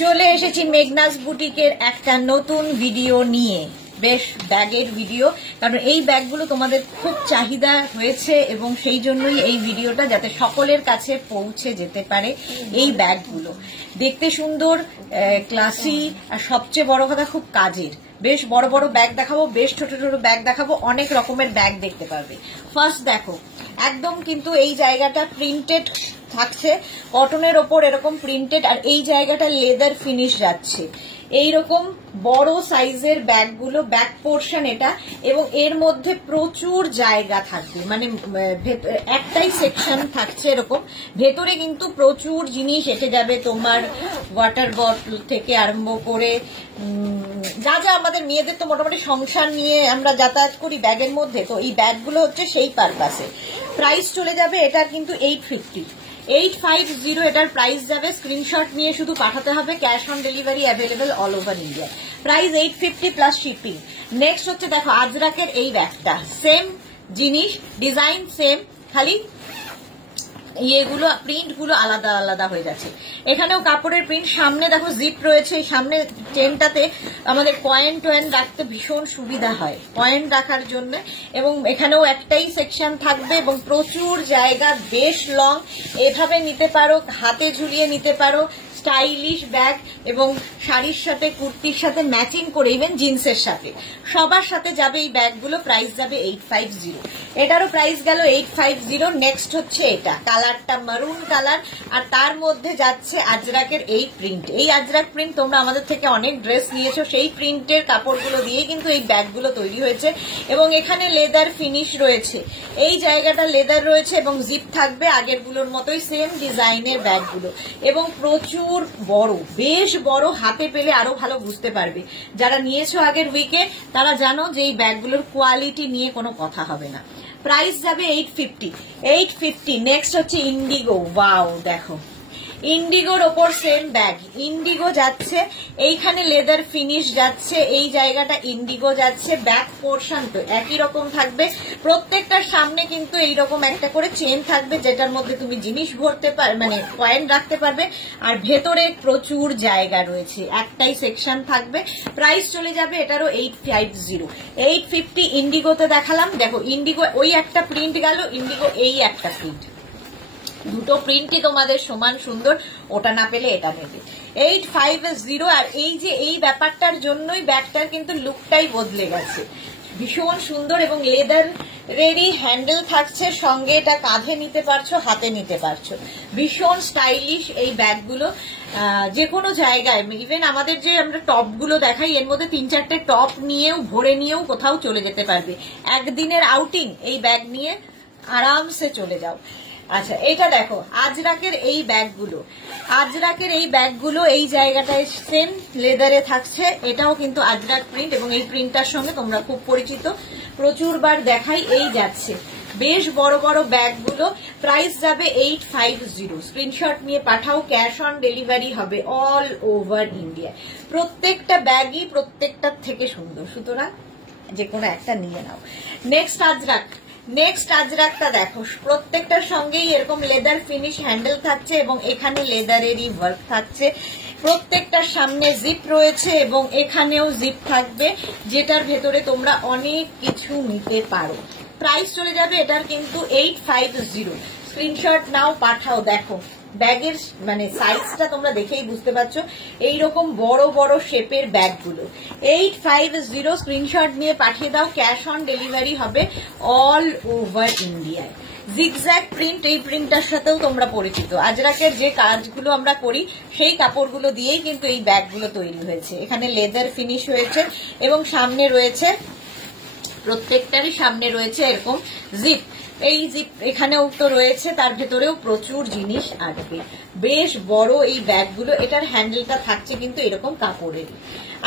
চলে এসেছি মেঘনাস বুটিকের একটা নতুন ভিডিও নিয়ে, বেশ ব্যাগের ভিডিও। কারণ এই ব্যাগগুলো তোমাদের খুব চাহিদা হয়েছে এবং সেই জন্যই এই ভিডিওটা, যাতে সকলের কাছে পৌঁছে যেতে পারে। এই ব্যাগগুলো দেখতে সুন্দর, ক্লাসি, আর সবচেয়ে বড় কথা খুব কাজের। বেশ বড় বড় ব্যাগ দেখাবো, বেশ ছোট ছোট ব্যাগ দেখাবো, অনেক রকমের ব্যাগ দেখতে পারবে। ফার্স্ট দেখো, একদম কিন্তু এই জায়গাটা প্রিন্টেড থাকছে, কটনের ওপর এরকম প্রিন্টেড, আর এই জায়গাটা লেদার ফিনিশ যাচ্ছে। এইরকম বড় সাইজের ব্যাগগুলো, ব্যাক পোর্শন এটা, এবং এর মধ্যে প্রচুর জায়গা থাকবে, মানে একটাই সেকশন থাকছে এরকম। ভেতরে কিন্তু প্রচুর জিনিস এসে যাবে, তোমার ওয়াটার বটল থেকে আরম্ভ করে যা যা আমাদের মেয়েদের তো মোটামুটি সংসার নিয়ে আমরা যাতায়াত করি ব্যাগের মধ্যে, তো এই ব্যাগগুলো হচ্ছে সেই পারপাসে। প্রাইস চলে যাবে এটার কিন্তু 850 এটার প্রাইস যাবে। স্ক্রিনশট নিয়ে শুধু পাঠাতে হবে, cash on delivery available all over India. Price 850 plus shipping. Next হচ্ছে দেখো আজরাকের এই ব্যাগটা, সেম জিনিস, ডিজাইন সেম, খালি ইয়েগুলো প্রিন্টগুলো আলাদা আলাদা হয়ে যাচ্ছে। এখানেও কাপড়ের প্রিন্ট, সামনে দেখো জিপ রয়েছে, এই সামনে চেনটাতে আমাদের পয়েন্ট রাখতে ভীষণ সুবিধা হয়, পয়েন্ট রাখার জন্য। এবং এখানেও একটাই সেকশন থাকবে এবং প্রচুর জায়গা, বেশ লং, এভাবে নিতে পারো, হাতে ঝুলিয়ে নিতে পারো। স্টাইলিশ ব্যাগ এবং শাড়ির সাথে, কুর্তির সাথে ম্যাচিং করে, ইভেন জিন্সের সাথে, সবার সাথে যাবে এই ব্যাগগুলো। প্রাইস যাবে 850, এটারও প্রাইস গেল 850। নেক্সট হচ্ছে এটা, কালারটা মারুন কালার, আর তার মধ্যে যাচ্ছে আজরাকের এই প্রিন্ট। এই আজরাক প্রিন্ট তোমরা আমাদের থেকে অনেক ড্রেস নিয়েছো, সেই প্রিন্টের কাপড়গুলো দিয়ে কিন্তু এই ব্যাগগুলো তৈরি হয়েছে। এবং এখানে লেদার ফিনিশ রয়েছে, এই জায়গাটা লেদার রয়েছে এবং জিপ থাকবে আগেরগুলোর মতোই, সেম ডিজাইনের ব্যাগগুলো। এবং প্রচুর বড়, বেশ বড়, হাতে পেলে আরো ভালো বুঝতে পারবে। যারা নিয়েছো আগের উইকে তারা জানো যে এই ব্যাগগুলোর কোয়ালিটি নিয়ে কোনো কথা হবে না। প্রাইস যাবে 850। নেক্সট হচ্ছে ইন্ডিগো। ওয়াও, দেখো ইন্ডিগোর ওপর সেম ব্যাগ, ইন্ডিগো যাচ্ছে, এইখানে লেদার ফিনিশ যাচ্ছে, এই জায়গাটা ইন্ডিগো যাচ্ছে। ব্যাক পোর্শন তো একই রকম থাকবে, প্রত্যেকটার সামনে কিন্তু এইরকম একটা করে চেন থাকবে, যেটার মধ্যে তুমি জিনিস ভরতে পারবে, মানে পয়েন্ট রাখতে পারবে। আর ভেতরে প্রচুর জায়গা রয়েছে, একটাই সেকশন থাকবে। প্রাইস চলে যাবে এটারও 850। ইন্ডিগোতে দেখালাম, দেখো ইন্ডিগো ওই একটা প্রিন্ট গেল, ইন্ডিগো এই একটা প্রিন্ট, দুটো প্রিন্টই তোমাদের সমান সুন্দর, ওটা না পেলে এটা নেবে। 850। আর এই যে এই ব্যাপারটার জন্যই ব্যাগটার কিন্তু লুকটাই বদলে গেছে, ভীষণ সুন্দর। এবং লেদারেরই হ্যান্ডেল থাকছে, সঙ্গে এটা কাঁধে নিতে পারছো, হাতে নিতে পারছো, ভীষণ স্টাইলিশ এই ব্যাগগুলো। যে কোনো জায়গায়, ইভেন আমাদের যে আমরা টপগুলো দেখাই, এর মধ্যে 3-4টে টপ নিয়েও ভরে নিয়েও কোথাও চলে যেতে পারবে। একদিনের আউটিং এই ব্যাগ নিয়ে আরামসে চলে যাও। আচ্ছা, এটা দেখো আজরাকের এই ব্যাগগুলো, এই জায়গাটায় সেম লেদারে থাকছে, এটাও কিন্তু আজরাক প্রিন্ট এবং এই প্রিন্টটার সঙ্গে তোমরা খুব পরিচিত, প্রচুর বার দেখাই। এই যাচ্ছে বেশ বড় বড় ব্যাগগুলো, প্রাইস যাবে 850। স্ক্রিনশট নিয়ে পাঠাও, ক্যাশ অন ডেলিভারি হবে অল ওভার ইন্ডিয়া। প্রত্যেকটা ব্যাগই প্রত্যেকটার থেকে সুন্দর, সুতরাং যে কোনো একটা নিয়ে নাও। নেক্সট আজরাকটা দেখো, প্রত্যেকটার সঙ্গেই এরকম লেদার ফিনিশ হ্যান্ডেল থাকছে এবং এখানে লেদারেরই ওয়ার্ক থাকছে। প্রত্যেকটার সামনে জিপ রয়েছে এবং এখানেও জিপ থাকবে, যেটার ভেতরে তোমরা অনেক কিছু নিতে পারো। প্রাইস চলে যাবে এটার কিন্তু 850। স্ক্রিনশট নাও, পাঠাও। দেখো ব্যাগের মানে সাইজটা তোমরা দেখেই বুঝতে পারছো, এইরকম বড় বড় শেপের ব্যাগগুলো 850। স্ক্রিনশট নিয়ে পাঠিয়ে দাও, ক্যাশ অন ডেলিভারি হবে অল ওভার ইন্ডিয়ায়। জিগজ্যাগ প্রিন্ট, এই প্রিন্টটার সাথেও তোমরা পরিচিত, আজরাকের যে কাজগুলো আমরা করি সেই কাপড়গুলো দিয়েই কিন্তু এই ব্যাগগুলো তৈরি হয়েছে। এখানে লেদার ফিনিশ হয়েছে এবং সামনে রয়েছে, প্রত্যেকটারই সামনে রয়েছে এরকম জিপ। এই জিপ এখানেও তো রয়েছে, তার ভেতরেও প্রচুর জিনিস আসবে। বেশ বড় এই ব্যাগগুলো, এটার হ্যান্ডেলটা থাকছে কিন্তু এরকম কাপড়েরই,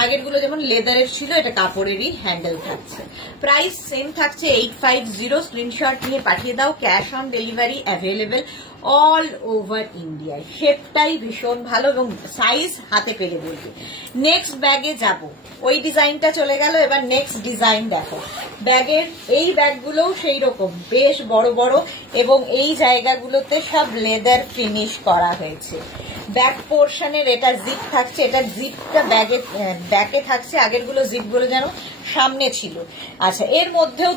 আগেরগুলো যেমন লেদারের ছিল, এটা কাপড়েরই হ্যান্ডেল থাকছে। প্রাইস সেম থাকছে 850। স্ক্রিনশট নিয়ে পাঠিয়ে দাও, cash on delivery available all over ইন্ডিয়ায়। শেপটাই ভীষণ ভালো এবং সাইজ হাতে পেলে বলবে। নেক্সট ব্যাগে যাব, ওই ডিজাইনটা চলে গেল, এবার নেক্সট ডিজাইন দেখো। ব্যাগের এই ব্যাগগুলোও সেই রকম বেশ বড় বড় এবং এই জায়গাগুলোতে সব লেদার ফিনিশ করা হয়েছে। ব্যাক পোর্শনের এটা জিপ থাকছে, এটা জিপটা ব্যাকে থাকছে, আগের গুলো জিপ গুলো যেন সামনে ছিল। আচ্ছা, এর মধ্যেও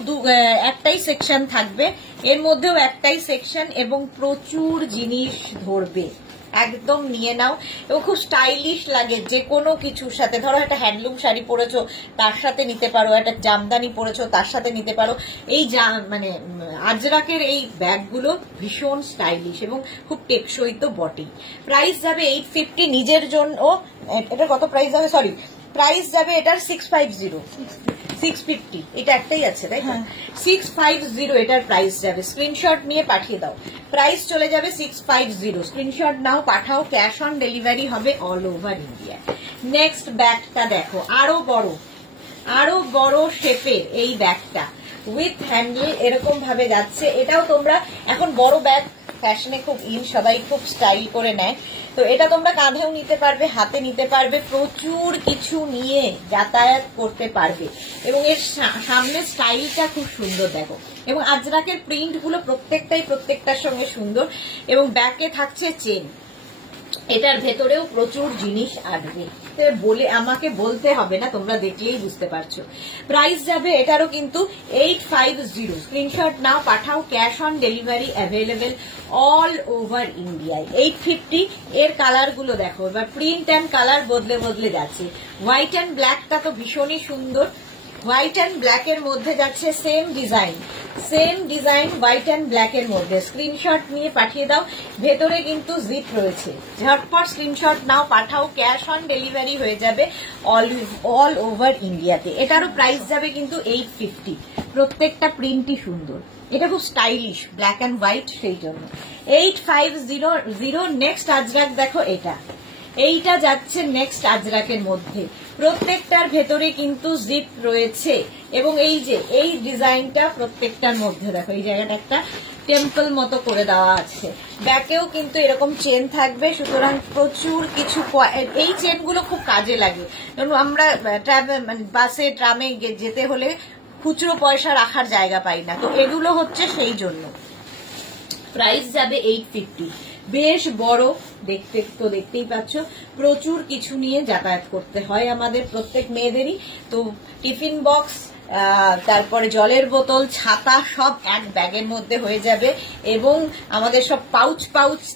একটাই সেকশন থাকবে, এর মধ্যেও একটাই সেকশন এবং প্রচুর জিনিস ধরবে, একদম নিয়ে নাও। এবং খুব স্টাইলিশ লাগে যে কোনো কিছুর সাথে, ধরো একটা হ্যান্ডলুম শাড়ি পরেছো তার সাথে নিতে পারো, একটা জামদানি পরেছো তার সাথে নিতে পারো। এই মানে আজরাকের এই ব্যাগগুলো ভীষণ স্টাইলিশ এবং খুব টেকসই তো বটেই। প্রাইস যাবে 850 নিজের জন্য। এটা কত প্রাইস যাবে, সরি প্রাইস যাবে এটার 650, এটা একটাই আছে তাই না? 650 এটার প্রাইস যাবে। স্ক্রিনশট নিয়ে পাঠিয়ে দাও, প্রাইস চলে যাবে 650। স্ক্রিনশট নাও, পাঠাও, ক্যাশ অন ডেলিভারি হবে অল ওভার ইন্ডিয়া। নেক্সট ব্যাগটা দেখো, আরো বড় শেপের এই ব্যাগটা উইথ হ্যান্ডেল এরকম ভাবে যাচ্ছে। এটাও তোমরা এখন বড় ব্যাগ ফ্যাশনে খুব ইন, সবাই খুব স্টাইল করে নেয়, তো এটা তোমরা কাঁধেও নিতে পারবে, হাতে নিতে পারবে, প্রচুর কিছু নিয়ে যাতায়াত করতে পারবে। এবং এর সামনের স্টাইলটা খুব সুন্দর দেখো, এবং আজরাকের প্রিন্ট গুলো প্রত্যেকটার সঙ্গে সুন্দর। এবং ব্যাকে থাকছে চেন, এটার ভেতরেও প্রচুর জিনিস আসবে, আমাকে বলতে হবে না, তোমরা দেখলেই বুঝতে পারছো। প্রাইস যাবে এটারও কিন্তু 850। স্ক্রিনশট নাও, পাঠাও, cash on delivery available all over ইন্ডিয়ায়। 850 এর কালার গুলো দেখো, এবার প্রিন্ট অ্যান্ড কালার বদলে যাচ্ছে। হোয়াইট অ্যান্ড ব্ল্যাকটা তো ভীষণই সুন্দর, হোয়াইট অ্যান্ড ব্ল্যাক এর মধ্যে যাচ্ছে same design white and black এর মধ্যে। স্ক্রিনশট নিয়ে পাঠিয়ে দাও, ভেতরে কিন্তু জিপ রয়েছে, ঝটপট স্ক্রিনশট নাও, পাঠাও, ক্যাশ অন ডেলিভারি হয়ে যাবে অল ওভার ইন্ডিয়াতে। এটারও প্রাইস যাবে কিন্তু 850। প্রত্যেকটা প্রিন্টই সুন্দর, এটা খুব স্টাইলিশ, ব্ল্যাক অ্যান্ড হোয়াইট, সেই জন্য 850। নেক্সট আজরাক দেখো, এইটা যাচ্ছে নেক্সট আজরাকের মধ্যে। প্রত্যেকটার ভেতরে কিন্তু জিপ রয়েছে এবং এই যে এই ডিজাইনটা প্রত্যেকটার মধ্যে দেখো, এই জায়গাটা একটা টেম্পল মতো করে দেওয়া আছে। ব্যাকেও কিন্তু এরকম চেন থাকবে, সুতরাং প্রচুর কিছু। এই চেনগুলো খুব কাজে লাগে, কারণ আমরা বাসে ট্রামে যেতে হলে খুচরো পয়সা রাখার জায়গা পাই না, তো এগুলো হচ্ছে সেই জন্য। প্রাইস যাবে 850। বেশ বড়, দেখতেই পাচ্ছ, প্রচুর কিছু নিয়ে যাতায়াত করতে হয় আমাদের প্রত্যেক মেয়েদেরই। তো টিফিন বক্স, তারপরে জলের বোতল, ছাতা সব এক ব্যাগের মধ্যে হয়ে যাবে। এবং আমাদের সব পাউচ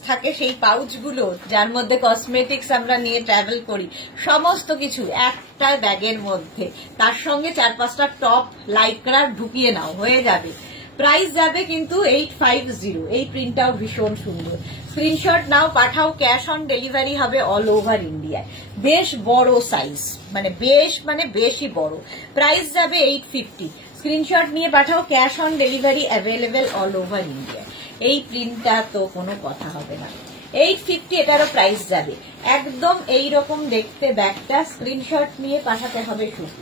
থাকে, সেই পাউচগুলো যার মধ্যে কসমেটিক্স আমরা নিয়ে ট্রাভেল করি, সমস্ত কিছু একটা ব্যাগের মধ্যে। তার সঙ্গে 4-5টা টপ লাইট কালার ঢুকিয়ে নাও, হয়ে যাবে। প্রাইস যাবে কিন্তু 850। এই প্রিন্টটাও ভীষণ সুন্দর। স্ক্রিনশট নাও, পাঠাও, ক্যাশ অন ডেলিভারি হবে অল ওভার ইন্ডিয়ায়। বেশ বড় সাইজ, বেশি বড়। প্রাইস যাবে 850। স্ক্রিনশট নিয়ে পাঠাও, cash on delivery available all over India. এই প্রিন্টটা তো কোনো কথা হবে না। 850 এটারও প্রাইস যাবে। একদম এইরকম দেখতে ব্যাগটা, স্ক্রিনশট নিয়ে পাঠাতে হবে শুধু।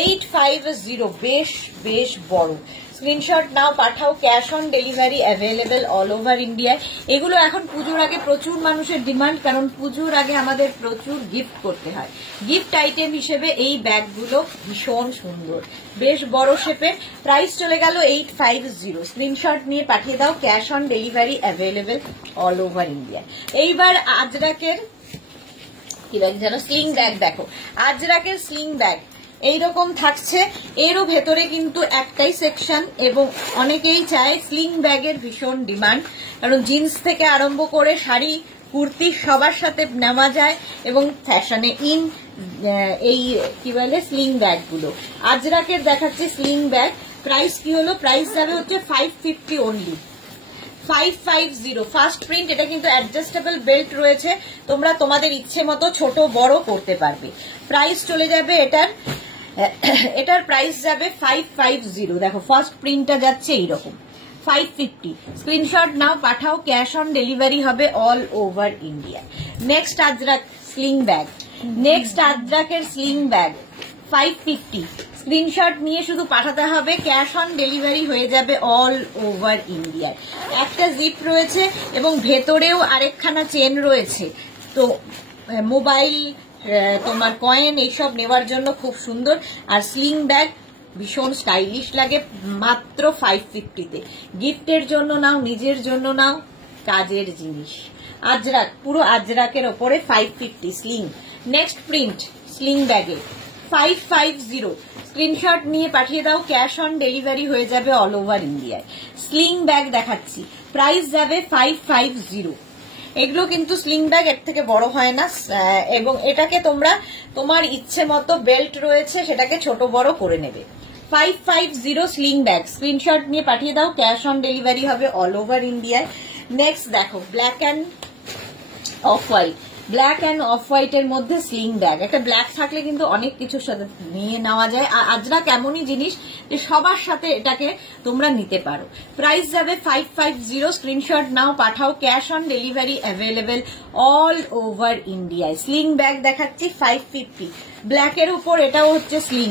850, বেশ বড়। স্ক্রিনশট নাও, পাঠাও, cash on delivery available all over ইন্ডিয়ায়। এগুলো এখন পুজোর আগে প্রচুর মানুষের ডিমান্ড, কারণ পুজোর আগে আমাদের প্রচুর গিফট করতে হয়। গিফট আইটেম হিসেবে এই ব্যাগগুলো ভীষণ সুন্দর, বেশ বড় শেপের। প্রাইস চলে গেল 850। স্ক্রিনশট নিয়ে পাঠিয়ে দাও, cash on delivery available all over India. এইবার আজরাকের কি ব্যাগ যেন, স্লিং ব্যাগ দেখো, আজরাকের স্লিং ব্যাগ এইরকম থাকছে। এরও ভেতরে কিন্তু একটাই সেকশন, এবং অনেকেই চায়, স্লিং ব্যাগের ভীষণ ডিমান্ড, কারণ জিন্স থেকে আরম্ভ করে শাড়ি, কুর্তি সবার সাথে নেওয়া যায় এবং ফ্যাশনে ইন এই কি বলে স্লিং ব্যাগ গুলো। আজরাকের দেখাচ্ছে স্লিং ব্যাগ। প্রাইস কি হলো, প্রাইস যাবে হচ্ছে 550 অনলি। 550 first print. এটা কিন্তু অ্যাডজাস্টেবল বেল্ট রয়েছে, তোমরা তোমাদের ইচ্ছে মতো ছোট বড় করতে পারবে। প্রাইস চলে যাবে এটার প্রাইস যাবে 550। দেখো ফার্স্ট প্রিন্টটা যাচ্ছে এইরকম 550। স্ক্রিনশট নাও, পাঠাও, ক্যাশ অন ডেলিভারি হবে all over India. Next Ajrak sling bag, আজরাকের স্লিং ব্যাগ 550। স্ক্রিনশট নিয়ে শুধু পাঠাতে হবে, ক্যাশ অন ডেলিভারি হয়ে যাবে অল ওভার ইন্ডিয়ায়। একটা জিপ রয়েছে এবং ভেতরেও আরেকখানা চেন রয়েছে, তো মোবাইল, তোমার কয়েন এইসব নেওয়ার জন্য খুব সুন্দর। আর স্লিং ব্যাগ ভীষণ স্টাইলিশ লাগে, মাত্র 550-তে। গিফটের জন্য নাও, নিজের জন্য নাও, কাজের জিনিস। আজরাক, পুরো আজরাকের ওপরে 550 স্লিং। নেক্সট প্রিন্ট স্লিং ব্যাগে 550, স্ক্রিনশট নিয়ে পাঠিয়ে দাও, ক্যাশ অন ডেলিভারি হয়ে যাবে অল ওভার ইন্ডিয়ায়। স্লিং ব্যাগ দেখাচ্ছি, প্রাইস যাবে 550। এগুলো কিন্তু স্লিং ব্যাগ, এর থেকে বড় হয় না, এবং এটাকে তোমরা তোমার ইচ্ছে মতো বেল্ট রয়েছে সেটাকে ছোট বড় করে নেবে। 550 স্লিং ব্যাগ, স্ক্রিনশট নিয়ে পাঠিয়ে দাও, ক্যাশ অন ডেলিভারি হবে অল ওভার ইন্ডিয়ায়। নেক্সট দেখো black and off white, black and off white এর মধ্যে স্লিং ব্যাগ। একটা ব্ল্যাক থাকলে কিন্তু অনেক কিছুর সাথে নিয়ে নেওয়া যায়। আর আজরাক এমনই জিনিস যে সবার সাথে এটাকে তোমরা নিতে পারো। প্রাইস যাবে 550, স্ক্রিনশট নাও, পাঠাও, cash on delivery available all over ইন্ডিয়ায়। স্লিং ব্যাগ দেখাচ্ছি 550, ব্ল্যাকের উপর এটাও হচ্ছে স্লিং,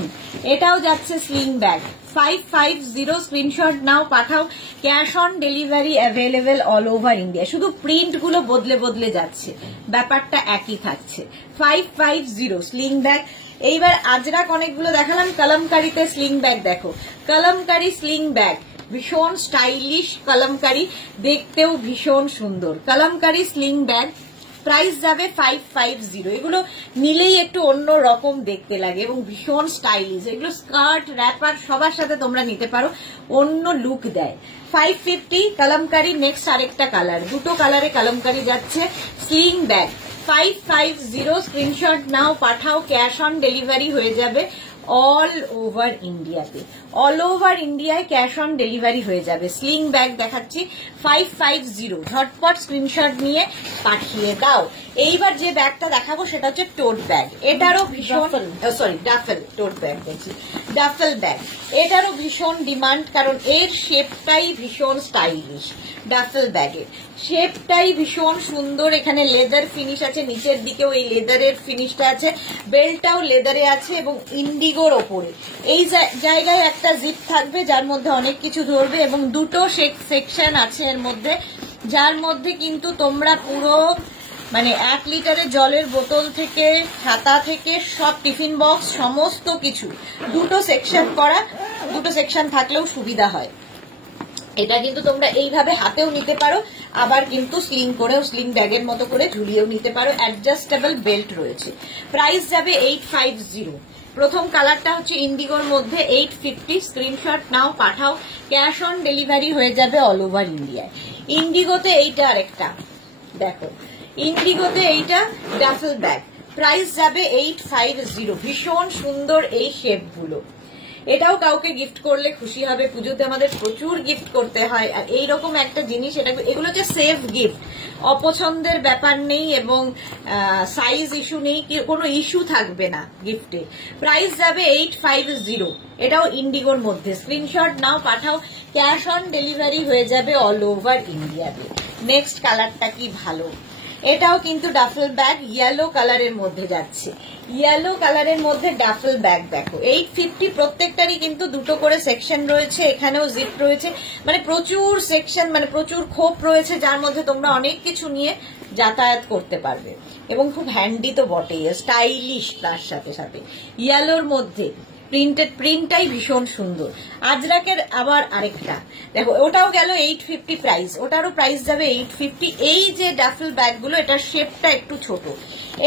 এটাও যাচ্ছে স্লিং ব্যাগ 550, স্ক্রিনশট নাও, পাঠাও, cash on delivery available all over India. শুধু প্রিন্ট গুলো বদলে বদলে যাচ্ছে, ব্যাপারটা একই থাকছে। 550 স্লিং ব্যাগ। এইবার আজরাক অনেকগুলো দেখালাম, কলমকারিতে স্লিং ব্যাগ দেখো, কলমকারি স্লিং ব্যাগ ভীষণ স্টাইলিশ, কলমকারি দেখতেও ভীষণ সুন্দর, কলমকারি স্লিং ব্যাগ। প্রাইস যাবে 550। এগুলো নিলেই একটু অন্য রকম দেখতে লাগে এবং ভীষণ স্টাইলিশ। এগুলো স্কার্ট, র্যাপার সবার সাথে তোমরা নিতে পারো, অন্য লুক দেয়। 550 কলমকারি। নেক্সট আরেকটা কালার, দুটো কালারে কলমকারি যাচ্ছে স্লিং ব্যাগ 550, স্ক্রিনশট নাও, পাঠাও, ক্যাশ অন ডেলিভারি হয়ে যাবে অল ওভার ইন্ডিয়াতে, অল ওভার ইন্ডিয়ায় ক্যাশ অন ডেলিভারি হয়ে যাবে। স্লিং ব্যাগ দেখাচ্ছি 550, ঝটপট স্ক্রিনশট নিয়ে পাঠিয়ে দাও। এইবার যে ব্যাগটা দেখাবো সেটা হচ্ছে টোট ব্যাগ, এটারও ভীষণ, সরি ডাফেল, টোট ব্যাগ বলছি, ডাফেল ব্যাগ। এটারও ভীষণ ডিমান্ড, কারণ এর শেপটাই ভীষণ স্টাইলিশ। ডাফেল ব্যাগের শেপটাই ভীষণ সুন্দর, এখানে লেদার ফিনিশ আছে, নিচের দিকেও এই লেদারের ফিনিশটা আছে, বেল্টটাও লেদারে আছে এবং ইন্ডিগোর ওপরে। এই জায়গায় একটা জিপ থাকবে যার মধ্যে অনেক কিছু ধরবে এবং দুটো সেকশন আছে এর মধ্যে, যার মধ্যে কিন্তু তোমরা পুরো মানে 1 লিটারের জলের বোতল থেকে, ছাতা থেকে, সব টিফিন বক্স সমস্ত কিছু দুটো সেকশন করা, দুটো সেকশন থাকলেও সুবিধা হয়। এটা কিন্তু তোমরা এইভাবে হাতেও নিতে পারো, আবার কিন্তু স্লিং করেও, স্লিং ব্যাগের মতো করে ঝুলিয়েও নিতে পারো, অ্যাডজাস্টেবল বেল্ট রয়েছে। প্রাইস যাবে 850। প্রথম কালারটা হচ্ছে ইন্ডিগোর মধ্যে 850, স্ক্রিনশট নাও, পাঠাও, ক্যাশ অন ডেলিভারি হয়ে যাবে অল ওভার ইন্ডিয়ায়। ইন্ডিগোতে এইটা আরেকটা দেখো, ইন্ডিগোতে এইটা ডাফেল ব্যাগ, প্রাইস যাবে 850, ভীষণ সুন্দর এই শেপগুলো। এটাও কাউকে গিফট করলে খুশি হবে, পুজোতে আমাদের প্রচুর গিফট করতে হয়, আর এইরকম একটা জিনিস, এগুলো হচ্ছে সেফ গিফট, অপছন্দের ব্যাপার নেই এবং সাইজ ইস্যু নেই, কোনো ইস্যু থাকবে না গিফটে। প্রাইস যাবে 850, এটাও ইন্ডিগোর মধ্যে, স্ক্রিনশট নাও, পাঠাও, ক্যাশ অন ডেলিভারি হয়ে যাবে অল ওভার ইন্ডিয়াতে। নেক্সট কালারটা কি ভালো, এটাও কিন্তু ডাফেল ব্যাগ, ইয়েলো কালারের মধ্যে যাচ্ছে, ইয়েলো কালারের মধ্যে ডাফেল ব্যাগ দেখো 850, প্রত্যেকটারই কিন্তু দুটো করে সেকশন রয়েছে, এখানেও জিপ রয়েছে, মানে প্রচুর সেকশন, মানে প্রচুর খোপ রয়েছে, যার মধ্যে তোমরা অনেক কিছু নিয়ে যাতায়াত করতে পারবে এবং খুব হ্যান্ডি তো বটেই, স্টাইলিশ তার সাথে সাথে। ইয়েলোর মধ্যে প্রিন্টটাই ভীষণ সুন্দর। আজরাকের আবার আরেকটা দেখো, ওটাও গেল 850 প্রাইস, ওটারও প্রাইস যাবে 850। এই যে ডাফেল ব্যাগগুলো, এটার শেপটা একটু ছোট,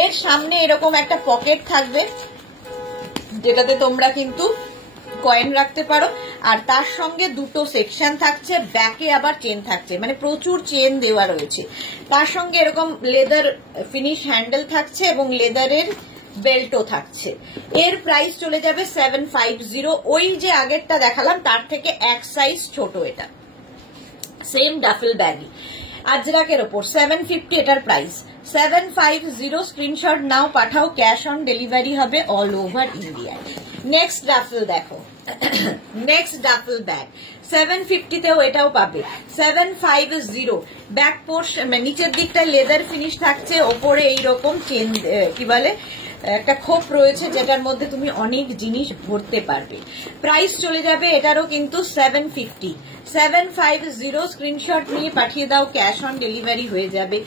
এর সামনে এরকম একটা পকেট থাকবে যেটাতে তোমরা কিন্তু কয়েন রাখতে পারো, আর তার সঙ্গে দুটো সেকশন থাকছে, ব্যাকে আবার চেন থাকছে, মানে প্রচুর চেন দেওয়া রয়েছে, তার সঙ্গে এরকম লেদার ফিনিশ হ্যান্ডেল থাকছে এবং লেদারের বেল্টও থাকছে। এর প্রাইস চলে যাবে 750, ওই যে আগেরটা দেখালাম তার থেকে এক সাইজ ছোট, এটা সেম ডাফেল ব্যাগই, আজরাকের ওপর 750, এটার প্রাইস 750, স্ক্রিনশট নাও, পাঠাও, ক্যাশ অন ডেলিভারি হবে all over India. Next duffel দেখো, নেক্সট ডাফেল ব্যাগ 750তেও এটাও পাবে, 750 ব্যাক পোর্শন, নিচের দিকটা লেদার ফিনিশ থাকছে, ওপরে এইরকম চেন কি বলে একটা খোপ রয়েছে যেটার মধ্যে তুমি অনেক জিনিস ভরতে পারবে। প্রাইস চলে যাবে এটারও কিন্তু 750, 750 স্ক্রিনশট নিয়ে পাঠিয়ে দাও, ক্যাশ অন ডেলিভারি হয়ে যাবে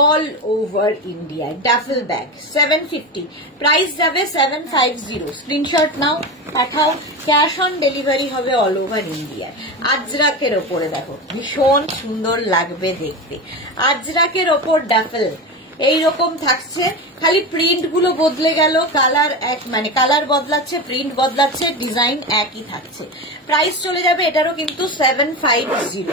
all over India. Duffel bag 750, price যাবে 750, স্ক্রিনশট নাও পাঠাও, ক্যাশ অন ডেলিভারি হবে অল ওভার ইন্ডিয়া। আজরাকের ওপরে দেখো ভীষণ সুন্দর লাগবে দেখতে, আজরাকের ওপর ডাফেল এইরকম থাকছে, খালি প্রিন্ট গুলো বদলে গেল, কালার এক মানে কালার বদলাচ্ছে, প্রিন্ট বদলাচ্ছে, ডিজাইন একই থাকছে। প্রাইস চলে যাবে এটারও কিন্তু 750,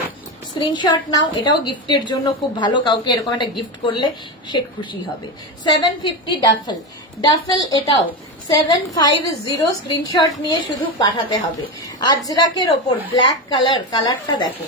স্ক্রিনশট নাও, এটাও গিফটের জন্য খুব ভালো, কাউকে এরকম একটা গিফট করলে সে খুশি হবে। 750 ডাফেল, ডাফেল এটাও 750, স্ক্রিনশট নিয়ে শুধু পাঠাতে হবে। আজরাকের ওপর ব্ল্যাক কালার, কালারটা দেখো,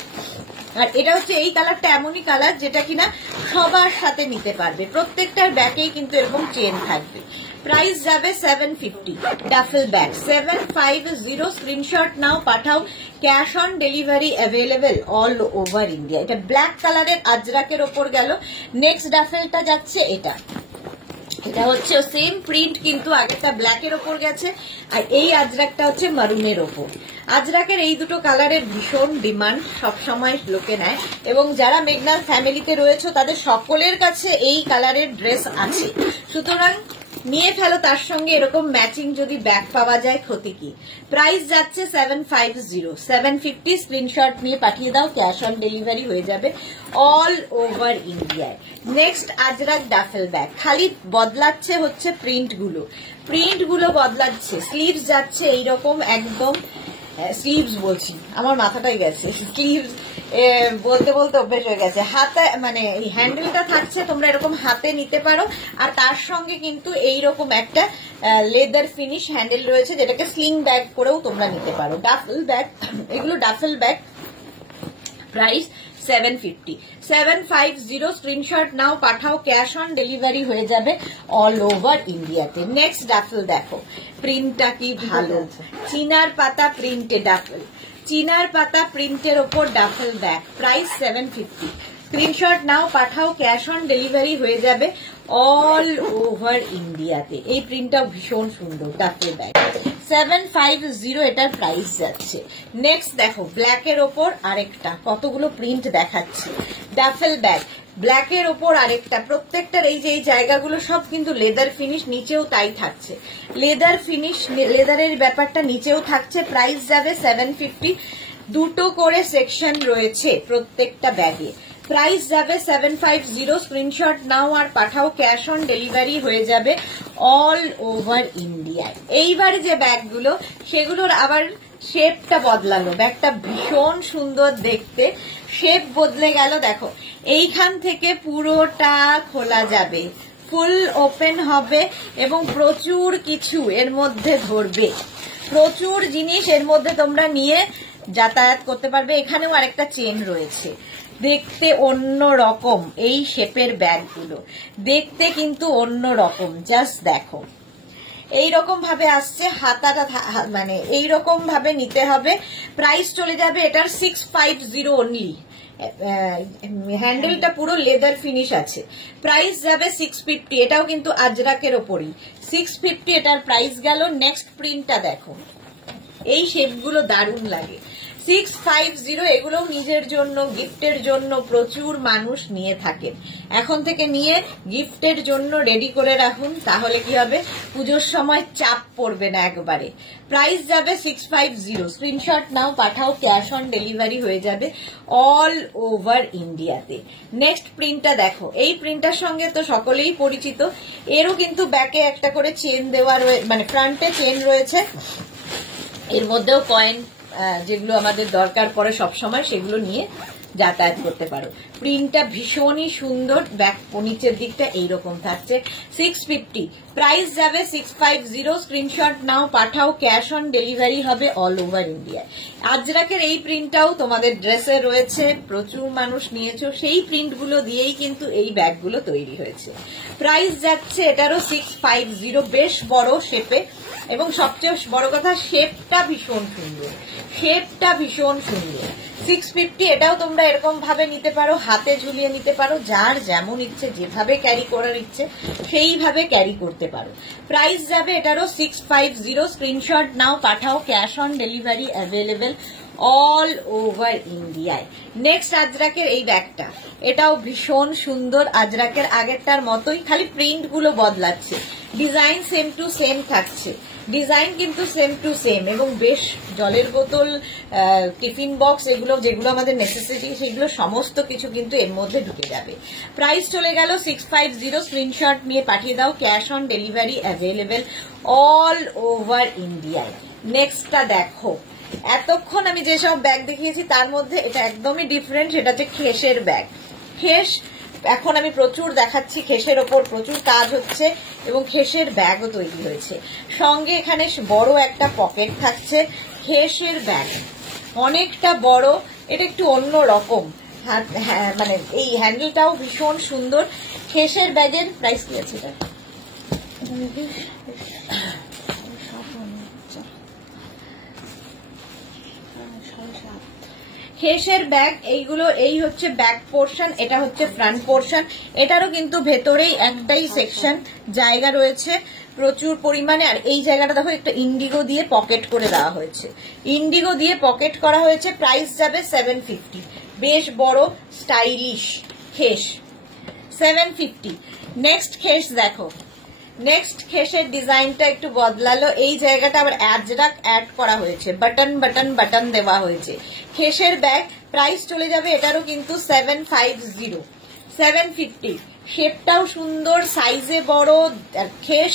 আর এটা হচ্ছে এই কালারটা এমনই কালার যেটা কিনা সবার সাথে নিতে পারবে, প্রত্যেকটার ব্যাগেই কিন্তু এরকম চেন থাকবে। প্রাইস যাবে 750, ডাফেল ব্যাগ 750, স্ক্রিনশট নাও পাঠাও, cash on delivery available all over India. এটা ব্ল্যাক কালারের আজরাকের ওপর গেল। নেক্সট ডাফেলটা যাচ্ছে এটা, এটা হচ্ছে সেম প্রিন্ট কিন্তু আগেরটা ব্ল্যাকের ওপর গেছে, আর এই আজরাকটা হচ্ছে মারুনের ওপর। আজরাকের এই দুটো কালারের ভীষণ ডিমান্ড, সবসময় লোকে নেয়, এবং যারা মেঘনার ফ্যামিলিতে রয়েছে তাদের সকলের কাছে এই কালারের ড্রেস আছে, সুতরাং নিয়ে ফেলো, তার সঙ্গে এরকম ম্যাচিং যদি ব্যাগ পাওয়া যায় ক্ষতি কি। প্রাইস যাচ্ছে 750, 750, স্ক্রিনশট নিয়ে পাঠিয়ে দাও, ক্যাশ অন ডেলিভারি হয়ে যাবে অল ওভার ইন্ডিয়ায়। নেক্সট আজরাক ডাফেল ব্যাগ, খালি বদলাচ্ছে হচ্ছে প্রিন্ট গুলো বদলাচ্ছে, স্লিভস যাচ্ছে এইরকম একদম, স্লিভস বলছি আমার মাথাটাই গেছে, স্লিভস বলতে বলতে অভ্যেস হয়ে গেছে। হাতে মানে এই হ্যান্ডেলটা থাকছে, তোমরা এরকম হাতে নিতে পারো, আর তার সঙ্গে কিন্তু এইরকম একটা লেদার ফিনিশ হ্যান্ডেল রয়েছে যেটাকে স্লিং ব্যাগ করেও তোমরা নিতে পারো। ডাফেল ব্যাগ, এগুলো ডাফেল ব্যাগ। প্রাইস 750, 750, স্ক্রিনশট নাও পাঠাও, ক্যাশ অন ডেলিভারি হয়ে যাবে অল ওভার ইন্ডিয়াতে। নেক্সট ডাফেল দেখো, প্রিন্টটা কি ভালো, চিনার পাতা প্রিন্টে ডাফেল, চিনার পাতা প্রিন্টের ওপর ডাফেল ব্যাগ। প্রাইস 750, স্ক্রিনশট নাও পাঠাও, ক্যাশ অন ডেলিভারি হয়ে যাবে অল ওভার ইন্ডিয়াতে। এই প্রিন্টটাও ভীষণ সুন্দর, ডাফেল ব্যাগ 750 এটার প্রাইস যাচ্ছে। নেক্সট দেখো ব্ল্যাকের ওপর আরেকটা, কতগুলো প্রিন্ট দেখাচ্ছে, ডাফেল ব্যাগ ব্ল্যাকের ওপর আরেকটা, প্রত্যেকটার এই যে এই জায়গাগুলো সব কিন্তু লেদার ফিনিশ, নিচেও তাই থাকছে, লেদার ফিনিশ, লেদারের ব্যাপারটা নিচেও থাকছে। প্রাইস যাবে 750, দুটো করে সেকশন রয়েছে প্রত্যেকটা ব্যাগে। প্রাইস যাবে 750, স্ক্রিনশট নাও আর পাঠাও, ক্যাশ অন ডেলিভারি হয়ে যাবে অল ওভার ইন্ডিয়ায়। এইবারে যে ব্যাগগুলো সেগুলোর আবার শেপটা বদলালো, ব্যাগটা ভীষণ সুন্দর দেখতে, শেপ বদলে গেল। দেখো এইখান থেকে পুরোটা খোলা যাবে, ফুল ওপেন হবে এবং প্রচুর কিছু এর মধ্যে ধরবে, প্রচুর জিনিস এর মধ্যে তোমরা নিয়ে যাতায়াত করতে পারবে। এখানেও আরেকটা চেন রয়েছে, দেখতে অন্য রকম, এই শেপের ব্যাগগুলো দেখতে কিন্তু অন্য রকম, জাস্ট দেখো এইরকম ভাবে আসছে, হাতাটা মানে এইরকম ভাবে নিতে হবে। প্রাইস চলে যাবে এটার 650 অনলি, হ্যান্ডেলটা পুরো লেদার ফিনিশ আছে। প্রাইস যাবে 650, এটাও কিন্তু আজরাকের ওপরই 650 এটার প্রাইস গেল। নেক্সট প্রিন্টটা দেখো, এই শেপগুলো দারুণ লাগে, 650, এগুলো নিজের জন্য গিফটের জন্য প্রচুর মানুষ নিয়ে থাকেন, এখন থেকে নিয়ে গিফটের জন্য রেডি করে রাখুন, তাহলে কি হবে পুজোর সময় চাপ পড়বে না একবারে। প্রাইস যাবে 650, স্ক্রিনশট নাও পাঠাও, ক্যাশ অন ডেলিভারি হয়ে যাবে অল ওভার ইন্ডিয়াতে। নেক্সট প্রিন্টটা দেখো, এই প্রিন্টার সঙ্গে তো সকলেই পরিচিত, এরও কিন্তু ব্যাকে একটা করে চেন দেওয়া রয়েছে, মানে ফ্রন্টে চেন রয়েছে, এর মধ্যেও কয়েন যেগুলো আমাদের দরকার পড়ে সবসময় সেগুলো নিয়ে যাতায়াত করতে পারো। প্রিন্টটা ভীষণই সুন্দর, ব্যাক নিচের দিকটা এইরকম থাকছে। 650, প্রাইস যাবে 650, স্ক্রিনশট নাও পাঠাও, ক্যাশ অন ডেলিভারি হবে অল ওভার ইন্ডিয়া। আজরাকের এই প্রিন্টটাও তোমাদের ড্রেসে রয়েছে, প্রচুর মানুষ নিয়েছো, সেই প্রিন্টগুলো দিয়েই কিন্তু এই ব্যাগগুলো তৈরি হয়েছে। প্রাইস যাচ্ছে এটারও 650, বেশ বড় শেপে, এবং সবচেয়ে বড় কথা শেপটা ভীষণ সুন্দর, শেপটা ভীষণ সুন্দর। 650, এটাও তোমরা এরকম ভাবে নিতে পারো, হাতে ঝুলিয়ে নিতে পারো, যার যেমন ইচ্ছে যেভাবে ক্যারি করার ইচ্ছে সেইভাবে ক্যারি করতে পারো। প্রাইস যাবে এটারও 650, স্ক্রিনশট নাও পাঠাও, cash on delivery available all over ইন্ডিয়ায়। নেক্সট আজরাকের এই ব্যাগটা, এটাও ভীষণ সুন্দর, আজরাকের আগেরটার মতোই, খালি প্রিন্ট গুলো বদলাচ্ছে, ডিজাইন সেম টু সেম থাকছে, ডিজাইন কিন্তু সেম টু সেম, এবং বেশ জলের বোতল, টিফিন বক্স, এগুলো যেগুলো আমাদের নেসেসিটি সেগুলো সমস্ত কিছু কিন্তু এর মধ্যে ঢুকে যাবে। প্রাইস চলে গেল 650, স্ক্রিনশট নিয়ে পাঠিয়ে দাও, cash on delivery available all over ইন্ডিয়ায়। নেক্সটটা দেখো, এতক্ষণ আমি যেসব ব্যাগ দেখিয়েছি তার মধ্যে এটা একদমই ডিফারেন্ট, সেটা হচ্ছে খেসের ব্যাগ। খেস এখন আমি প্রচুর দেখাচ্ছি, খেসের ওপর প্রচুর কাজ হচ্ছে এবং খেসের ব্যাগও তৈরি হয়েছে, সঙ্গে এখানে বড় একটা পকেট থাকছে। খেসের ব্যাগ অনেকটা বড়, এটা একটু অন্য রকম, মানে এই হ্যান্ডেলটাও ভীষণ সুন্দর। খেসের ব্যাগের প্রাইস কি আছে? খেসের ব্যাগ এইগুলো, এই হচ্ছে ব্যাক পোর্শন, এটা হচ্ছে ফ্রন্ট পোর্শন, এটারও কিন্তু ভেতরেই একটাই সেকশন জায়গা রয়েছে প্রচুর পরিমাণে। আর এই জায়গাটা দেখো একটা ইন্ডিগো দিয়ে পকেট করে দেওয়া হয়েছে, ইন্ডিগো দিয়ে পকেট করা হয়েছে। প্রাইস যাবে 750, বেশ বড় স্টাইলিশ খেস, 750। নেক্সট খেস দেখো, নেক্সট খেসের ডিজাইনটা একটু বদলালো, এই জায়গাটা আবার আজরাক অ্যাড করা হয়েছে, বাটন বাটন বাটন দেওয়া হয়েছে। খেসের ব্যাগ প্রাইস চলে যাবে এটারও কিন্তু 750, 750। শেপটাও সুন্দর, সাইজে বড়, আর খেস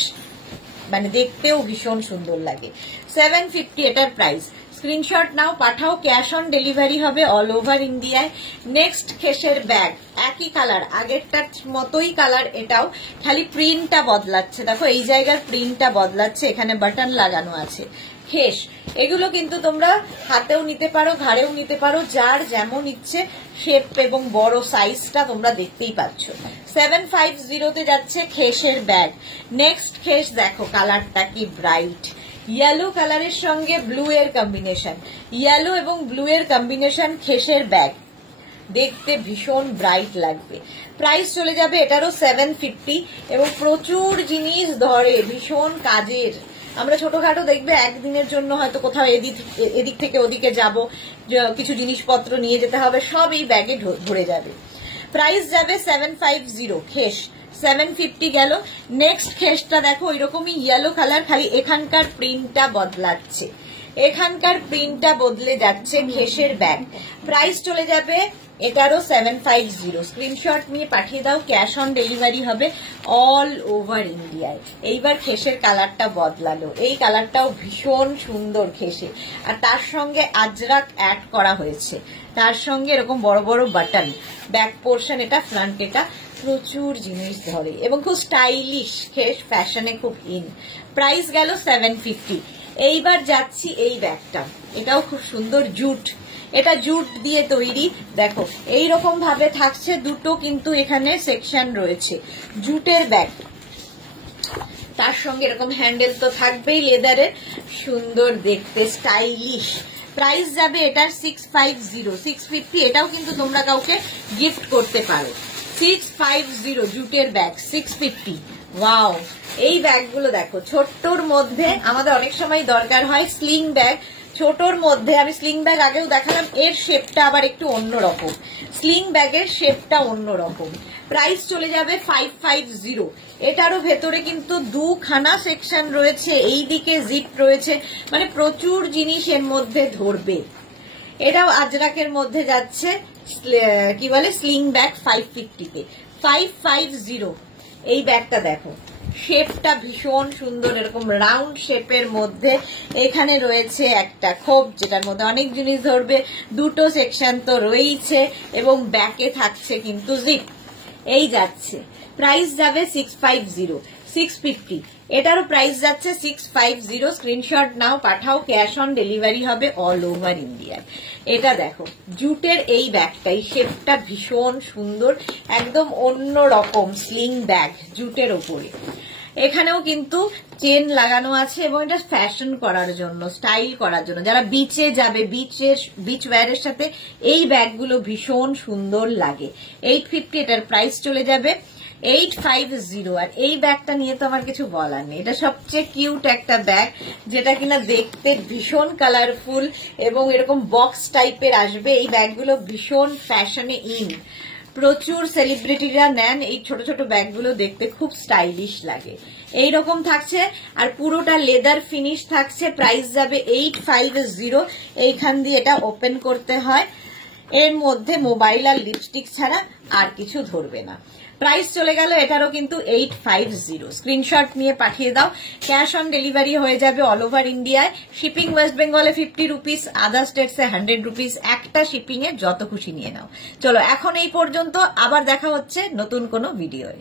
মানে দেখতেও ভীষণ সুন্দর লাগে। 750 এটার প্রাইস, স্ক্রিনশট নাও পাঠাও, ক্যাশ অন ডেলিভারি হবে অল ওভার ইন্ডিয়ায়। নেক্সট খেসের ব্যাগ, একই কালার, আগেরটার মতোই কালার, এটাও খালি প্রিন্টটা বদলাচ্ছে, দেখো এই জায়গার প্রিন্টটা বদলাচ্ছে, এখানে বাটন লাগানো আছে। খেস এগুলো কিন্তু তোমরা হাতেও নিতে পারো, ঘাড়েও নিতে পারো, যার যেমন ইচ্ছে শেপ এবং বড় সাইজটা তোমরা দেখতেই পাচ্ছ। 750 তে যাচ্ছে খেসের ব্যাগ। নেক্সট খেস দেখো, কালারটা কি ব্রাইট, ইয়েলো কালারের সঙ্গে ব্লু এর কম্বিনেশন, ইয়েলো এবং ব্লু এর কম্বিনেশন খেসের ব্যাগ, দেখতে ভীষণ ব্রাইট লাগবে। প্রাইস চলে যাবে এটারও 750, এবং প্রচুর জিনিস ধরে, ভীষণ কাজের। আমরা ছোটখাটো দেখবে একদিনের জন্য হয়তো কোথাও এদিক থেকে ওদিকে যাব, কিছু জিনিসপত্র নিয়ে যেতে হবে, সব এই ব্যাগে ধরে যাবে। প্রাইস যাবে 750, খেস 750 গেল। নেক্সট খেসটা দেখো, ওইরকমই ইয়েলো কালার, খালি এখানকার প্রিন্টটা বদলাচ্ছে, এখানকার প্রিন্টটা বদলে যাচ্ছে। খেসের ব্যাগ প্রাইস চলে যাবে এটারও 750, স্ক্রিনশট নিয়ে পাঠিয়ে দাও, ক্যাশ অন ডেলিভারি হবে অল ওভার ইন্ডিয়ায়। এইবার খেসের কালারটা বদলালো, এই কালারটাও ভীষণ সুন্দর খেসে, আর তার সঙ্গে আজরাক অ্যাড করা হয়েছে, তার সঙ্গে এরকম বড় বড় বাটন, ব্যাক পোর্শন এটা, ফ্রন্ট এটা, প্রচুর জিনিস ধরে এবং খুব স্টাইলিশ খেস, ফ্যাশনে খুব ইন। প্রাইস গেল 750। এইবার যাচ্ছি এই ব্যাগটা, এটাও খুব সুন্দর, জুট, এটা জুট দিয়ে তৈরি, দেখো এই রকম ভাবে থাকছে, দুটো কিন্তু এখানে সেকশন রয়েছে, জুটের ব্যাগ, তার সঙ্গে এরকম হ্যান্ডেল তো থাকবেই লেদারের, সুন্দর দেখতে, স্টাইলিশ। প্রাইস যাবে এটার 650, 650, এটাও কিন্তু তোমরা কাউকে গিফট করতে পারো। 650 জুটের ব্যাগ, 650। ওয়াও, এই ব্যাগগুলো দেখো, ছোট্টর মধ্যে আমাদের অনেক সময় দরকার হয় স্লিং ব্যাগ, ছোটর মধ্যে, আমি স্লিং ব্যাগ আগেও দেখালাম, এর শেপটা আবার একটু অন্যরকম, স্লিং ব্যাগের শেপটা অন্যরকম। প্রাইস চলে যাবে 550, এটারও ভেতরে কিন্তু দুখানা সেকশন রয়েছে, এই দিকে জিপ রয়েছে, মানে প্রচুর জিনিস এর মধ্যে ধরবে। এটাও আজরাকের মধ্যে যাচ্ছে, কি বলে স্লিং ব্যাগ, 550 তে, 550। এই ব্যাগটা দেখো, শেপটা ভীষণ সুন্দর, এরকম রাউন্ড শেপের মধ্যে, এখানে রয়েছে একটা খোপ যেটার মধ্যে অনেক জিনিস ধরবে, দুটো সেকশন তো রয়েছে, এবং ব্যাকে থাকছে কিন্তু জিপ। এই যাচ্ছে, প্রাইস যাবে 650, 650, এটারও প্রাইস যাচ্ছে 650, স্ক্রিনশট নাও পাঠাও, ক্যাশ অন ডেলিভারি হবে অল ওভার ইন্ডিয়ায়। এটা দেখো, জুটের এই ব্যাগটাই, শেপটা ভীষণ সুন্দর, একদম অন্য রকম স্লিং ব্যাগ, জুটের ওপরে। এখানেও কিন্তু চেন লাগানো আছে এবং এটা ফ্যাশন করার জন্য, স্টাইল করার জন্য, যারা বিচে যাবে, বিচ ওয়্যারের সাথে এই ব্যাগগুলো ভীষণ সুন্দর লাগে। 850 এটার প্রাইস চলে যাবে 850। আর এই ব্যাগটা নিয়ে তো আমার কিছু বলার নেই, এটা সবচেয়ে কিউট একটা ব্যাগ, যেটা কিনা দেখতে ভীষণ কালারফুল এবং এরকম বক্স টাইপের আসবে। এই ব্যাগগুলো ভীষণ ফ্যাশনে ইন, প্রচুর সেলিব্রিটিরা নেন এই ছোট ছোট ব্যাগগুলো, দেখতে খুব স্টাইলিশ লাগে। এইরকম থাকছে আর পুরোটা লেদার ফিনিশ থাকছে। প্রাইস যাবে 850। এইখান দিয়ে এটা ওপেন করতে হয়, এর মধ্যে মোবাইল আর লিপস্টিক ছাড়া আর কিছু ধরবে না। প্রাইস চলে গেল এটারও কিন্তু 850। স্ক্রিনশট নিয়ে পাঠিয়ে দাও, ক্যাশ অন ডেলিভারি হয়ে যাবে অল ওভার ইন্ডিয়ায়। শিপিং ওয়েস্ট বেঙ্গলে 50 রুপিস, আদার স্টেটসে 100 রুপিস। একটা শিপিং এ যত খুশি নিয়ে নাও। চলো এখন এই পর্যন্ত, আবার দেখা হচ্ছে নতুন কোনো ভিডিওয়।